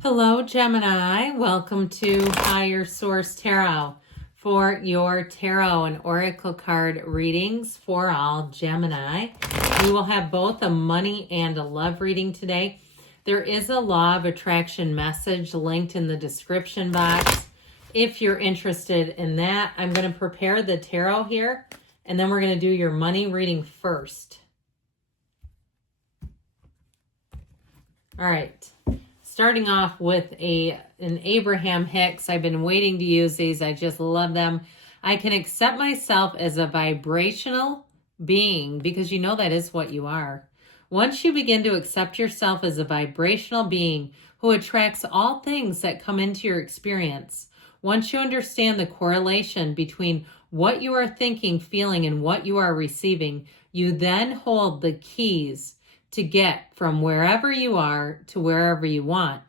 Hello, Gemini. Welcome to Higher Source Tarot for your tarot and oracle card readings for all Gemini. We will have both a money and a love reading today. There is a law of attraction message linked in the description box. If you're interested in that, I'm going to prepare the tarot here, and then we're going to do your money reading first. All right. Starting off with an Abraham Hicks. I've been waiting to use these. I just love them. I can accept myself as a vibrational being, because you know that is what you are. Once you begin to accept yourself as a vibrational being who attracts all things that come into your experience, once you understand the correlation between what you are thinking, feeling, and what you are receiving, you then hold the keys to get from wherever you are to wherever you want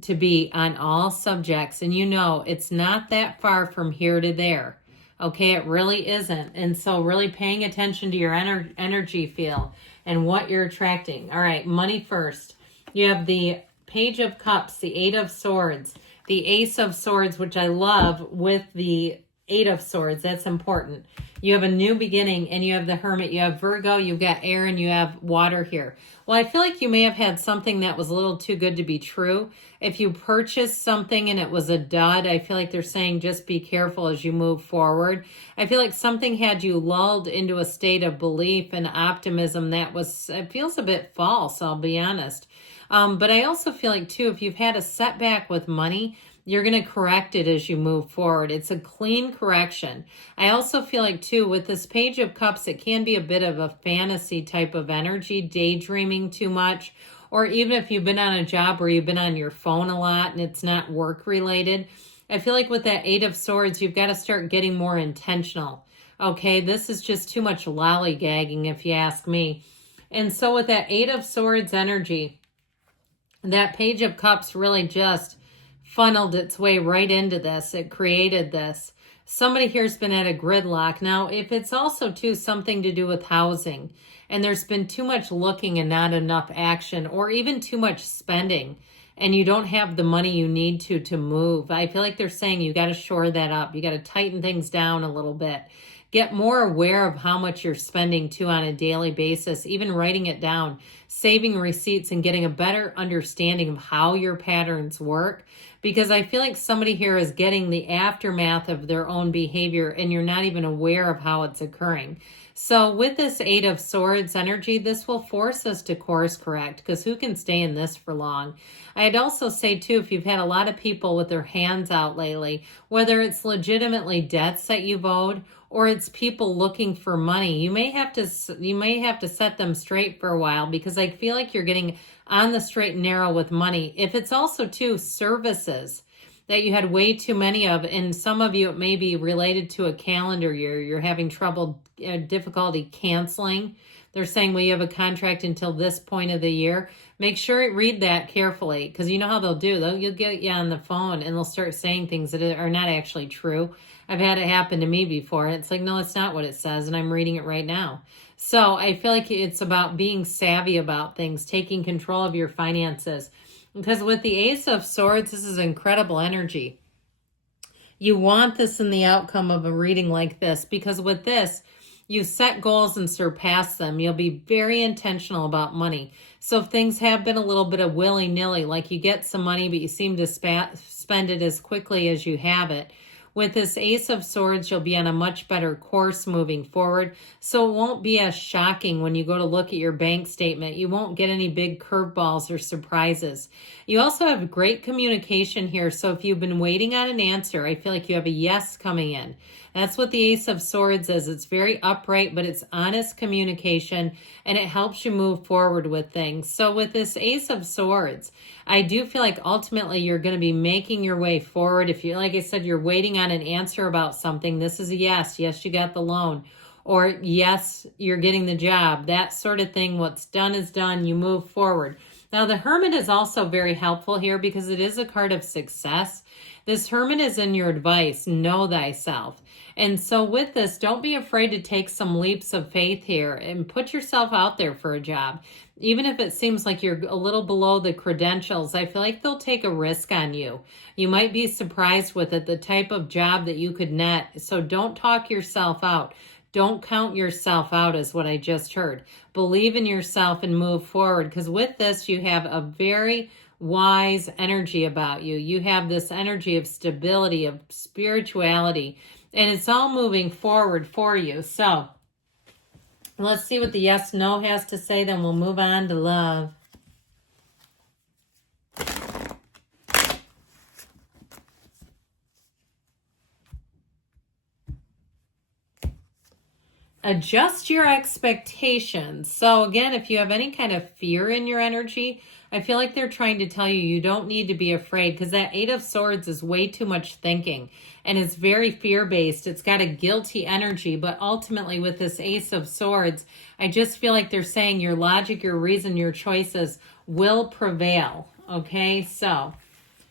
to be on all subjects. And you know, it's not that far from here to there. Okay, it really isn't. And so really paying attention to your energy field and what you're attracting. All right, money first. You have the Page of Cups, the Eight of Swords, the Ace of Swords, which I love, with the Eight of Swords. That's important. You have a new beginning, and you have the Hermit. You have Virgo, you've got air, and you have water here. Well, I feel like you may have had something that was a little too good to be true. If you purchased something and it was a dud, I feel like they're saying just be careful as you move forward. I feel like something had you lulled into a state of belief and optimism that it feels a bit false, I'll be honest. But I also feel like, too, if you've had a setback with money, you're going to correct it as you move forward. It's a clean correction. I also feel like, too, with this Page of Cups, it can be a bit of a fantasy type of energy, daydreaming too much, or even if you've been on a job where you've been on your phone a lot and it's not work related. I feel like with that Eight of Swords, you've got to start getting more intentional. Okay, this is just too much lollygagging, if you ask me. And so with that Eight of Swords energy, that Page of Cups really just funneled its way right into this. It created this. Somebody here's been at a gridlock. Now, if it's also, too, something to do with housing, and there's been too much looking and not enough action, or even too much spending, and you don't have the money you need to move, I feel like they're saying you got to shore that up. You got to tighten things down a little bit. Get more aware of how much you're spending, too, on a daily basis, even writing it down, saving receipts, and getting a better understanding of how your patterns work. Because I feel like somebody here is getting the aftermath of their own behavior, and you're not even aware of how it's occurring. So with this Eight of Swords energy, this will force us to course correct, because who can stay in this for long? I'd also say, too, if you've had a lot of people with their hands out lately, whether it's legitimately debts that you've owed, or it's people looking for money, you may have to set them straight for a while, because I feel like you're getting on the straight and narrow with money. If it's also, too, services that you had way too many of, and some of you, it may be related to a calendar year, you're having difficulty canceling. They're saying, well, you have a contract until this point of the year. Make sure read that carefully, because you know how they'll do. You'll get you on the phone and they'll start saying things that are not actually true. I've had it happen to me before. It's like, no, it's not what it says, and I'm reading it right now. So I feel like it's about being savvy about things, taking control of your finances. Because with the Ace of Swords, this is incredible energy. You want this in the outcome of a reading like this, because with this, you set goals and surpass them. You'll be very intentional about money. So if things have been a little bit of willy-nilly, like you get some money, but you seem to spend it as quickly as you have it, with this Ace of Swords, you'll be on a much better course moving forward. So it won't be as shocking when you go to look at your bank statement. You won't get any big curveballs or surprises. You also have great communication here. So if you've been waiting on an answer, I feel like you have a yes coming in. That's what the Ace of Swords is. It's very upright, but it's honest communication, and it helps you move forward with things. So with this Ace of Swords, I do feel like ultimately you're going to be making your way forward. If you, like I said, you're waiting on an answer about something, this is a yes. Yes, you got the loan. Or yes, you're getting the job. That sort of thing. What's done is done. You move forward. Now, the Hermit is also very helpful here, because it is a card of success. This Hermit is in your advice, know thyself. And so with this, don't be afraid to take some leaps of faith here and put yourself out there for a job. even if it seems like you're a little below the credentials, I feel like they'll take a risk on you. You might be surprised with it, the type of job that you could net. So don't talk yourself out. Don't count yourself out is what I just heard. Believe in yourself and move forward, because with this, you have a very wise energy about you. You have this energy of stability, of spirituality, and it's all moving forward for you. So let's see what the yes, no has to say, then we'll move on to love. Adjust your expectations. So again, if you have any kind of fear in your energy, I feel like they're trying to tell you you don't need to be afraid, because that Eight of Swords is way too much thinking and it's very fear-based. It's got a guilty energy, but ultimately with this Ace of Swords, I just feel like they're saying your logic, your reason, your choices will prevail. Okay, so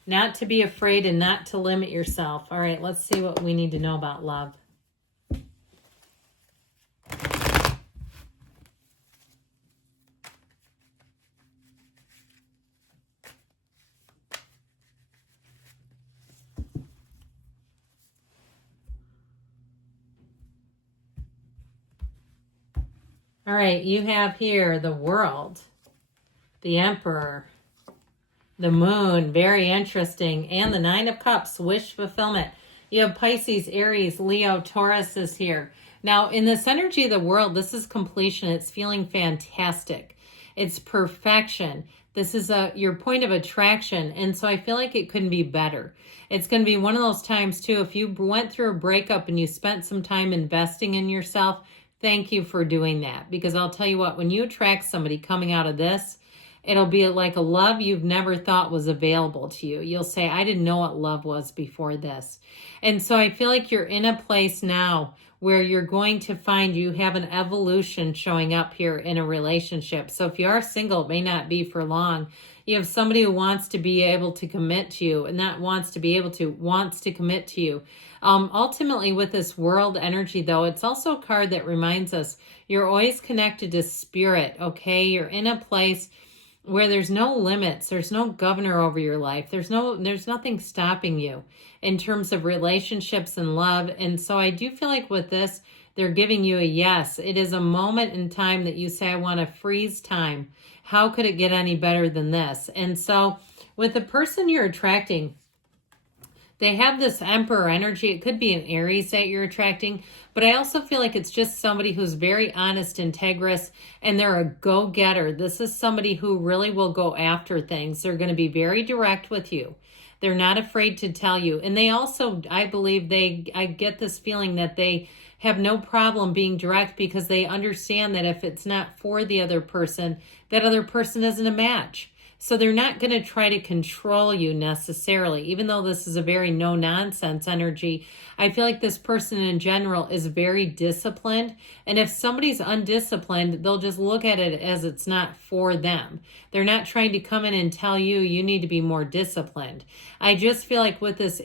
not to be afraid and not to limit yourself. All right, let's see what we need to know about love. All right, you have here the World, the Emperor, the Moon, very interesting, and the Nine of Cups, wish fulfillment. You have Pisces, Aries, Leo, Taurus is here. Now, in this energy of the World, this is completion. It's feeling fantastic. It's perfection. This is your point of attraction, and so I feel like it couldn't be better. It's going to be one of those times, too, if you went through a breakup and you spent some time investing in yourself, thank you for doing that, because I'll tell you what, when you attract somebody coming out of this, it'll be like a love you've never thought was available to you. You'll say, I didn't know what love was before this. And so I feel like you're in a place now where you're going to find you have an evolution showing up here in a relationship. So if you are single, it may not be for long. You have somebody who wants to be able to commit to you, and not wants to commit to you. Ultimately, with this World energy, though, it's also a card that reminds us you're always connected to spirit, okay? You're in a place where there's no limits, there's no governor over your life, there's nothing stopping you in terms of relationships and love. And so I do feel like with this, they're giving you a yes. It is a moment in time that you say, I want to freeze time. How could it get any better than this? And so with the person you're attracting, they have this Emperor energy. It could be an Aries that you're attracting, but I also feel like it's just somebody who's very honest, integrous, and they're a go-getter. This is somebody who really will go after things. They're going to be very direct with you. They're not afraid to tell you. And they also, I believe I get this feeling that they have no problem being direct, because they understand that if it's not for the other person, that other person isn't a match. So they're not going to try to control you necessarily, even though this is a very no-nonsense energy. I feel like this person in general is very disciplined. And if somebody's undisciplined, they'll just look at it as it's not for them. They're not trying to come in and tell you, you need to be more disciplined. I just feel like with this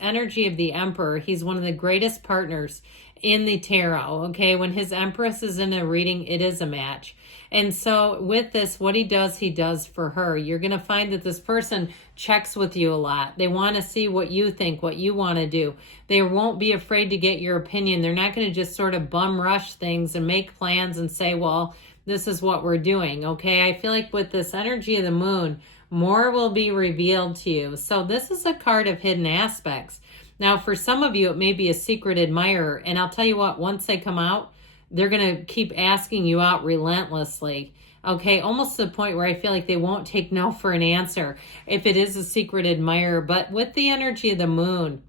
energy of the Emperor, he's one of the greatest partners in the tarot, okay? When his Empress is in a reading, it is a match. And so with this, what he does for her. You're going to find that this person checks with you a lot. They want to see what you think, what you want to do. They won't be afraid to get your opinion. They're not going to just sort of bum rush things and make plans and say, well, this is what we're doing, okay? I feel like with this energy of the Moon, more will be revealed to you. So this is a card of hidden aspects. Now, for some of you, it may be a secret admirer. And I'll tell you what, once they come out, they're going to keep asking you out relentlessly. Okay, almost to the point where I feel like they won't take no for an answer if it is a secret admirer. But with the energy of the Moon,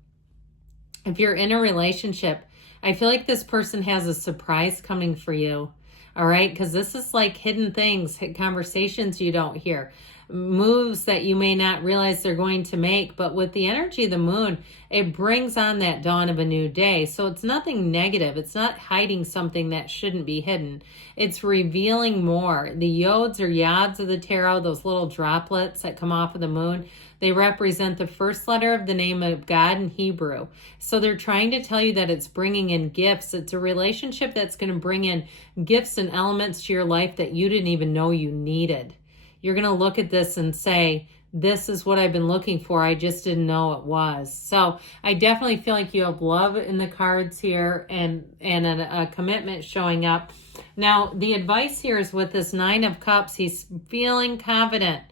if you're in a relationship, I feel like this person has a surprise coming for you. All right, because this is like hidden things, conversations you don't hear. moves that you may not realize they're going to make. But with the energy of the moon, it brings on that dawn of a new day. So it's nothing negative. It's not hiding something that shouldn't be hidden. It's revealing more. The yods or yads of the tarot, those little droplets that come off of the moon, they represent the first letter of the name of God in Hebrew. So they're trying to tell you that it's bringing in gifts. It's a relationship that's going to bring in gifts and elements to your life that you didn't even know you needed. You're going to look at this and say, this is what I've been looking for. I just didn't know it was. So I definitely feel like you have love in the cards here and a commitment showing up. Now, the advice here is with this Nine of Cups, he's feeling confident.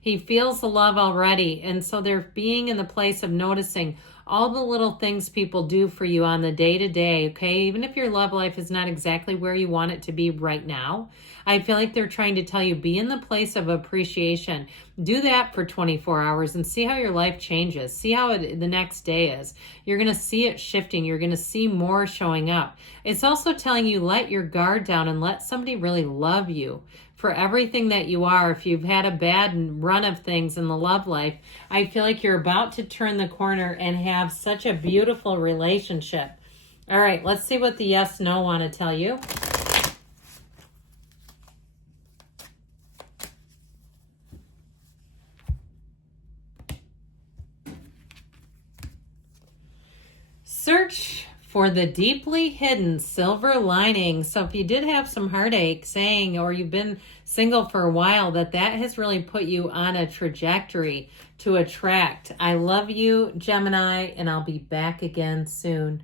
He feels the love already. And so they're being in the place of noticing all the little things people do for you on the day-to-day, okay? Even if your love life is not exactly where you want it to be right now, I feel like they're trying to tell you, be in the place of appreciation. Do that for 24 hours and see how your life changes. See how the next day is. You're going to see it shifting. You're going to see more showing up. It's also telling you, let your guard down and let somebody really love you for everything that you are. If you've had a bad run of things in the love life, I feel like you're about to turn the corner and have such a beautiful relationship. All right, let's see what the yes, no want to tell you. Search for the deeply hidden silver lining. So if you did have some heartache saying, or you've been single for a while, that has really put you on a trajectory to attract. I love you, Gemini, and I'll be back again soon.